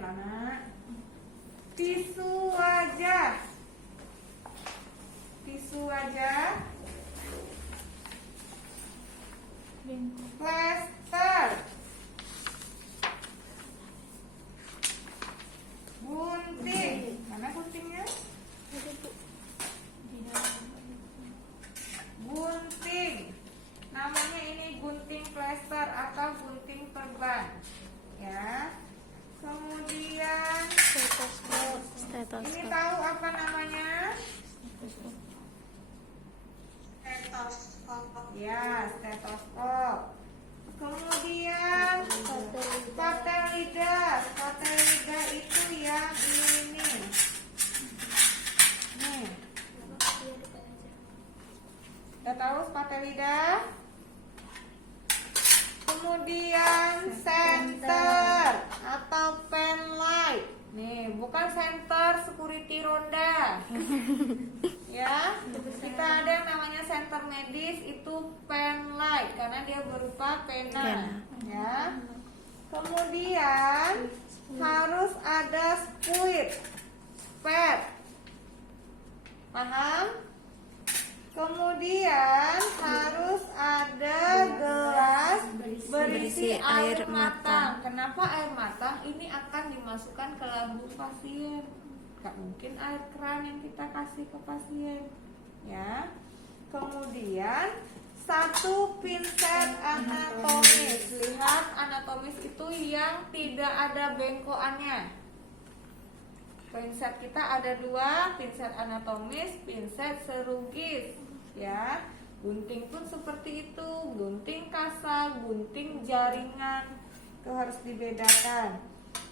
Nana. Tisu wajah. Tisu wajah. Plester. Gunting. Mana guntingnya? Gunting. Namanya ini gunting plester atau gunting perban. Ya. Kemudian ini tahu apa namanya? Stetoskop. Ya, stetoskop. Kemudian patelida. Patelida itu yang ini. Nih. Udah tahu patelida? Kemudian center atau pen light. Nih, bukan center security ronda. Ya, kita ada yang namanya center medis, itu pen light karena dia berupa pena. Ya. Kemudian harus ada spuit, pad. Paham? Kemudian harus ada gelas berisi air matang. Kenapa air matang? Ini akan dimasukkan ke lambung pasien. Gak mungkin air keran yang kita kasih ke pasien. Ya. Kemudian satu pinset anatomis. Lihat, anatomis itu yang tidak ada bengkokannya. Pinset kita ada dua, pinset anatomis, pinset serugis. Ya, gunting pun seperti itu, gunting kasa, gunting jaringan, itu harus dibedakan.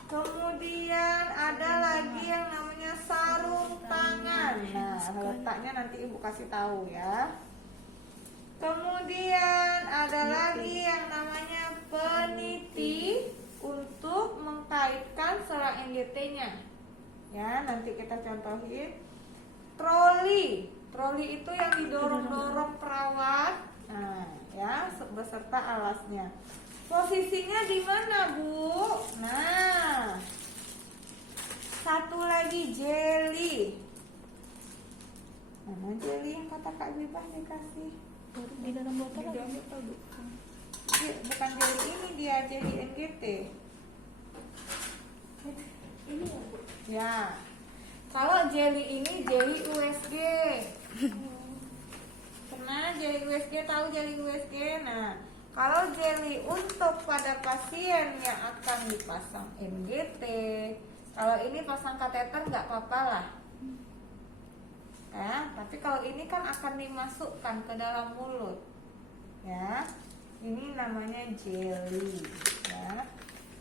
Kemudian ada lagi yang namanya sarung tangan. Nah, letaknya nanti ibu kasih tahu ya. Kemudian ada lagi yang namanya peniti untuk mengkaitkan selang NGT-nya. Ya, nanti kita contohin. Troli. Troli itu yang didorong-dorong perawat. Nah, ya, beserta alasnya. Posisinya di mana, Bu? Nah. Satu lagi jelly. Mana jelly yang kata Kak Bibah dikasih? Di dalam botol ada. Bukan jelly ini, dia jelly NGT. Ini ya, Bu? Ya. Kalau jelly ini jelly USG. Karena jelly USG, tahu jelly USG? Nah, kalau jelly untuk pada pasien yang akan dipasang NGT, kalau ini pasang kateter nggak apa-apa lah. Ya, tapi kalau ini kan akan dimasukkan ke dalam mulut. Ya, ini namanya jelly. Ya.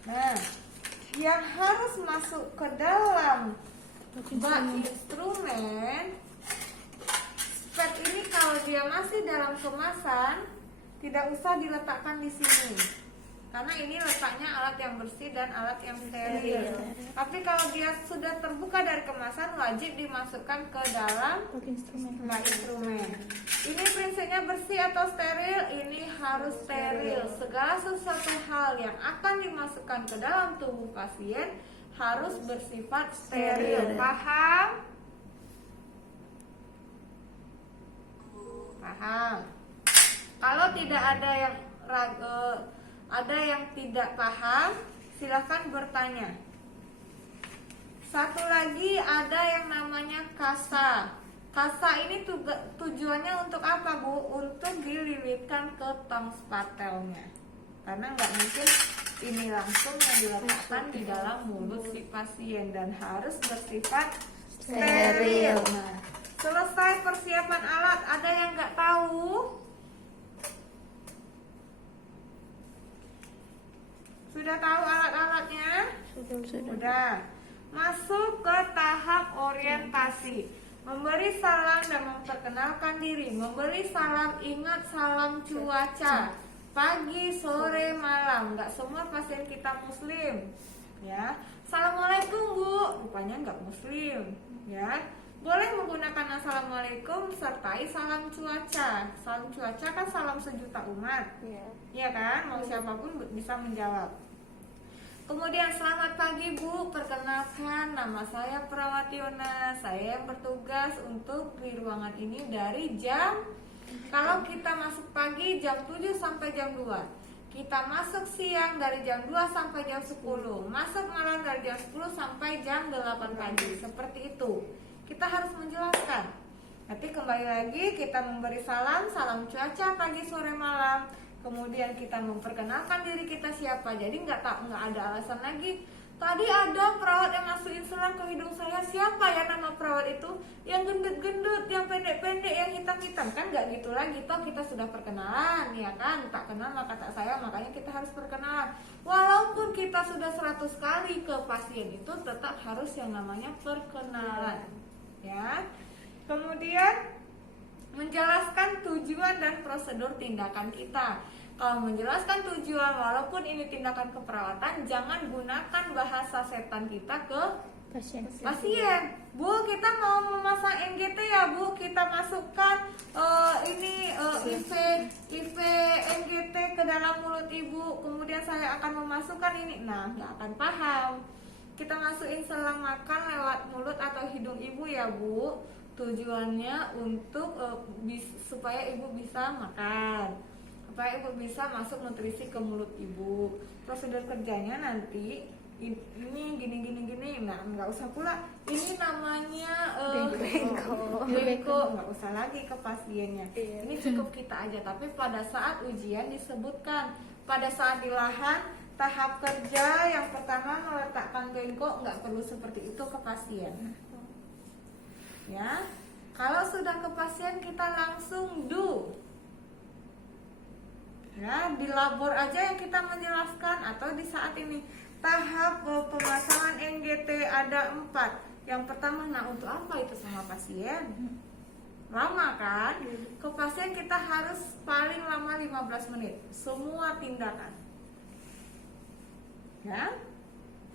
Nah, yang harus masuk ke dalam bak instrumen, pad ini kalau dia masih dalam kemasan tidak usah diletakkan di sini, karena ini letaknya alat yang bersih dan alat yang steril. Tapi kalau dia sudah terbuka dari kemasan, wajib dimasukkan ke dalam bak instrumen. Ini prinsipnya bersih atau steril? Ini harus steril. Segala sesuatu hal yang akan dimasukkan ke dalam tubuh pasien harus bersifat steril. Paham? Paham. Kalau tidak ada yang tidak paham, silakan bertanya. Satu lagi ada yang namanya kasa. Kasa ini tujuannya untuk apa, Bu? Untuk dililitkan ke tong spatelnya. Karena nggak mungkin ini langsung yang diletakkan di dalam mulut si pasien dan harus bersifat steril. Nah, selesai persiapan alat. Ada yang nggak tahu? Sudah tahu alat-alatnya? Sudah. Masuk ke tahap orientasi. Memberi salam dan memperkenalkan diri. Memberi salam, ingat salam cuaca. Pagi, sore, malam. Nggak semua pasien kita muslim. Ya. Assalamualaikum, Bu. Rupanya nggak muslim. Ya. Boleh menggunakan assalamualaikum sertai salam cuaca. Salam cuaca kan salam sejuta umat. Iya kan? Mau siapapun bisa menjawab. Kemudian selamat pagi Bu, perkenalkan nama saya Perawat Yona. Saya yang bertugas untuk di ruangan ini dari kalau kita masuk pagi jam 7 sampai jam 2. Kita masuk siang dari jam 2 sampai jam 10. Masuk malam dari jam 10 sampai jam 8 pagi. Seperti itu. Kita harus menjelaskan. Nanti kembali lagi kita memberi salam cuaca pagi sore malam. Kemudian kita memperkenalkan diri kita siapa. Jadi nggak ada alasan lagi. Tadi ada perawat yang masukin selang ke hidung saya. Siapa ya nama perawat itu? Yang gendut-gendut, yang pendek-pendek, yang hitam-hitam. Kan nggak gitu lagi. Toh kita sudah perkenalan, ya kan? Tak kenal maka tak sayang. Makanya kita harus perkenalan. Walaupun kita sudah 100 kali ke pasien itu, tetap harus yang namanya perkenalan. Ya. Kemudian menjelaskan tujuan dan prosedur tindakan kita. Kalau menjelaskan tujuan, walaupun ini tindakan keperawatan, jangan gunakan bahasa setan kita ke pasien. Bu, kita mau memasang NGT ya Bu, kita masukkan IV NGT ke dalam mulut ibu, kemudian saya akan memasukkan ini. Nah, nggak akan paham. Kita masukin selang makan lewat mulut atau hidung ibu ya Bu. Tujuannya untuk supaya ibu bisa makan, supaya ibu bisa masuk nutrisi ke mulut ibu. Prosedur kerjanya nanti ini gini. Nah, nggak usah pula ini namanya bengko, nggak usah lagi ke pasiennya. Ini cukup kita aja. Tapi pada saat ujian disebutkan, pada saat di lahan tahap kerja yang pertama meletakkan bengko, nggak perlu seperti itu ke pasien. Ya, kalau sudah ke pasien kita langsung do. Ya, di labor aja yang kita menjelaskan atau di saat ini tahap pemasangan NGT ada 4. Yang pertama, nah untuk apa itu sama pasien? Lama kan? Ke pasien kita harus paling lama 15 menit. Semua tindakan. Ya,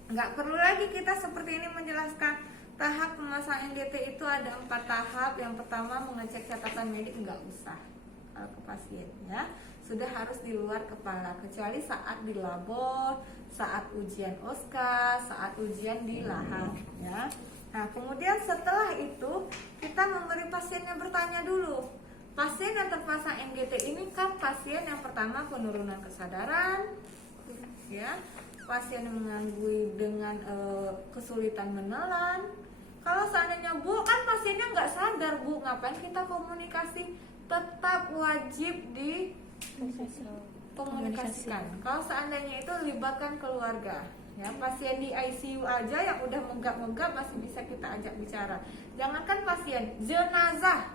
nggak perlu lagi kita seperti ini menjelaskan. Tahap pemasangan NGT itu ada 4 tahap. Yang pertama mengecek catatan medik, nggak usah kalau ke pasien ya. Sudah harus di luar kepala, kecuali saat di labor, saat ujian OSCA, saat ujian di lahan ya. Nah, kemudian setelah itu kita memberi pasiennya bertanya dulu. Pasien yang terpasang NGT ini kan pasien yang pertama penurunan kesadaran ya. Pasien yang mengganggu dengan kesulitan menelan. Kalau seandainya Bu, kan pasiennya nggak sadar Bu, ngapain kita komunikasi? Tetap wajib dikomunikasikan. Kalau seandainya itu libatkan keluarga, ya pasien di ICU aja yang udah menggap-menggap masih bisa kita ajak bicara. Jangankan pasien, jenazah,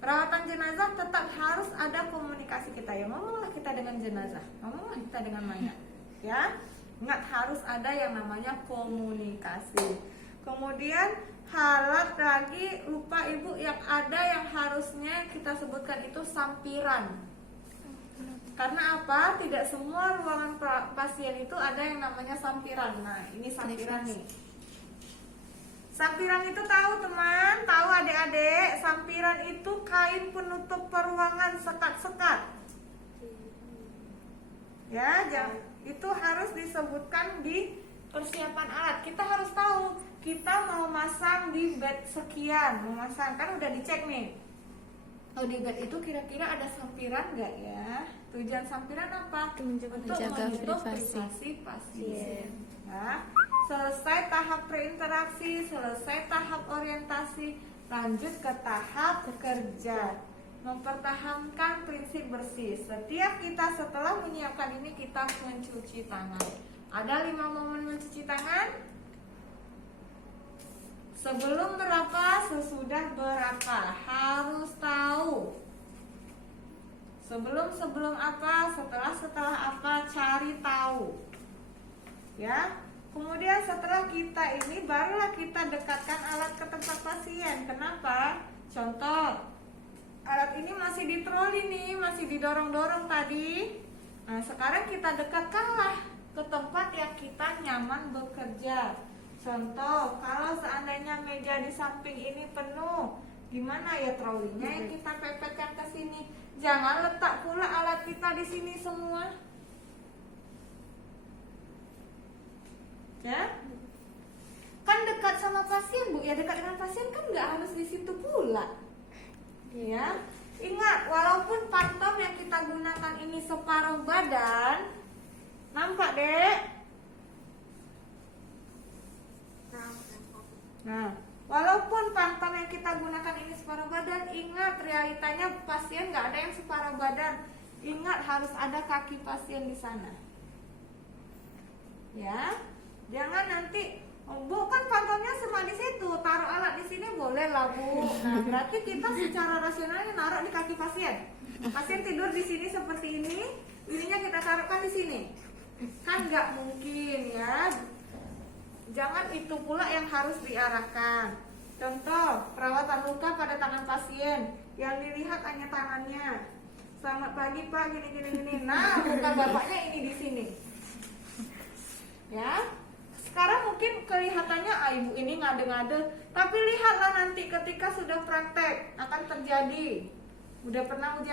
perawatan jenazah tetap harus ada komunikasi kita. Ya ngomonglah kita dengan jenazah, ngomonglah kita dengan mayat, ya. Nggak harus ada yang namanya komunikasi. Kemudian halat lagi, lupa ibu, yang ada yang harusnya kita sebutkan itu sampiran. Karena apa? Tidak semua ruangan pasien itu ada yang namanya sampiran. Nah, ini sampiran nih. Sampiran itu tahu teman, tahu adik-adik, sampiran itu kain penutup peruangan sekat-sekat. Ya, itu harus disebutkan di persiapan alat. Kita harus tahu kita mau masang di bed sekian, memasang kan udah dicek nih. Oh, di bed itu kira-kira ada sampiran nggak ya? Tujuan sampiran apa? Untuk menjaga privasi pasien. Ya. Selesai tahap preinteraksi, selesai tahap orientasi, lanjut ke tahap kerja. Mempertahankan prinsip bersih. Setiap kita setelah menyiapkan ini kita mencuci tangan. Ada 5 momen mencuci tangan. Sebelum berapa, sesudah berapa, harus tahu. Sebelum apa, setelah apa, cari tahu. Ya. Kemudian setelah kita ini barulah kita dekatkan alat ke tempat pasien. Kenapa? Contoh, alat ini masih di troli nih, masih didorong-dorong tadi. Nah, sekarang kita dekatkanlah ke tempat yang kita nyaman bekerja. Contoh, kalau seandainya meja di samping ini penuh, gimana ya trolinya yang kita pepetkan ke sini? Jangan letak pula alat kita di sini semua. dekat dengan pasien kan nggak harus di situ pula. Ya, ingat walaupun pantom yang kita gunakan ini separuh badan, nampak dek? Nah, walaupun pantom yang kita gunakan ini separuh badan, ingat realitanya pasien nggak ada yang separuh badan. Ingat harus ada kaki pasien di sana. Ya, jangan nanti Bu kan pantomnya semua di situ, taruh alat di sini boleh lah Bu. Nah, berarti kita secara rasionalnya naruh di kaki pasien. Pasien tidur di sini seperti ininya kita taruhkan di sini. Kan nggak mungkin ya. Jangan itu pula yang harus diarahkan. Contoh, perawatan luka pada tangan pasien, yang dilihat hanya tangannya. Selamat pagi Pak, gini. Nah, luka bapaknya ini di sini. Ya. Sekarang mungkin kelihatannya ibu ini ngade-ngade, tapi lihatlah nanti ketika sudah praktek akan terjadi. Udah pernah ujian